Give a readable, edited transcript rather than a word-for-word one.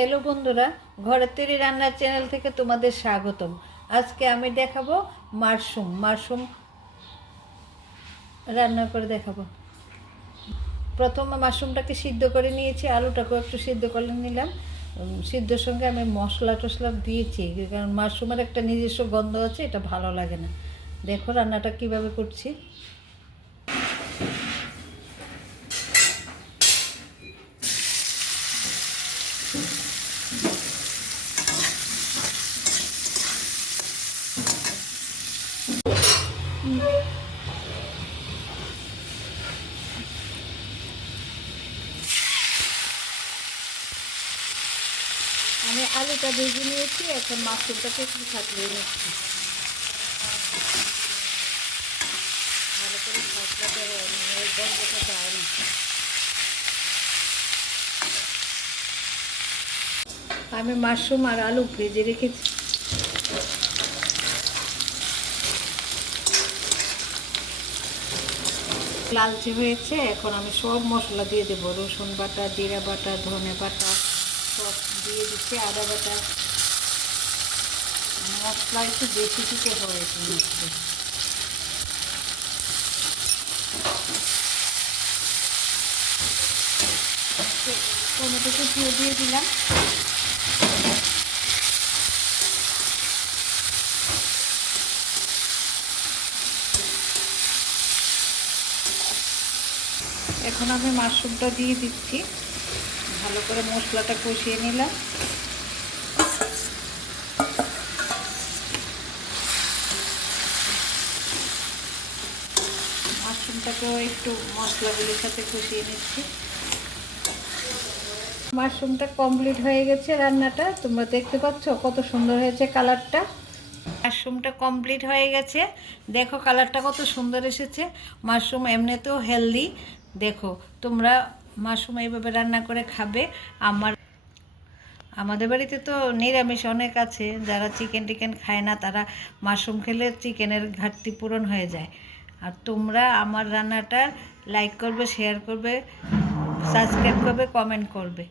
Hello বন্ধুরা, ঘরের তৈরি রান্নার চ্যানেল থেকে তোমাদের স্বাগতম। আজকে আমি দেখাবো মাশরুম রান্না করে দেখাবো। প্রথমে মাশরুমটাকে সিদ্ধ করে নিয়েছি, আলুটাকেও একটু সিদ্ধ করে নিলাম। সিদ্ধর সঙ্গে আমি মশলা টশলা দিয়েছি, কারণ মাশরুমের একটা নিজস্ব গন্ধ আছে, এটা ভালো লাগে না। দেখো রান্নাটা কিভাবে করছি। আমি আলুটা ভেজে নিয়েছি, এখন মাশরুমটাকে একটু সাজিয়ে নিচ্ছি। ভালো করে সাজলাতে গন্ধটা যায় না। আমি মাশরুম আর আলু ভেজে রেখেছি। লালচে হয়েছে, এখন আমি সব মশলা দিয়ে দেবো। রসুন বাটা, জিরা বাটা, ধনে বাটা সব দিয়ে দিচ্ছি, আদা বাটা। মশলা একটু বেশি থেকে হয়েছে মশলা। টমেটো কুচিও দিয়ে দিলাম। এখন আমি মাশরুমটা দিয়ে দিচ্ছি, ভালো করে মশলাটা কষিয়ে নিলাম। মাশরুমটাকেও একটু মশলাগুলির সাথে কষিয়ে নিচ্ছি। মাশরুমটা কমপ্লিট হয়ে গেছে রান্নাটা, তোমরা দেখতে পাচ্ছ কত সুন্দর হয়েছে কালারটা। মাশরুমটা কমপ্লিট হয়ে গেছে, দেখো কালারটা কত সুন্দর এসেছে। মাশরুম এমনিতেও হেলদি। দেখো তোমরা মাশরুম এইভাবে রান্না করে খাবে। আমাদের বাড়িতে তো নিরামিষ অনেক আছে, যারা চিকেন টিকেন খায় না তারা মাশরুম খেলে চিকেনের ঘাটতি পূরণ হয়ে যায়। আর তোমরা আমার রান্নাটা লাইক করবে, শেয়ার করবে, সাবস্ক্রাইব করবে, কমেন্ট করবে।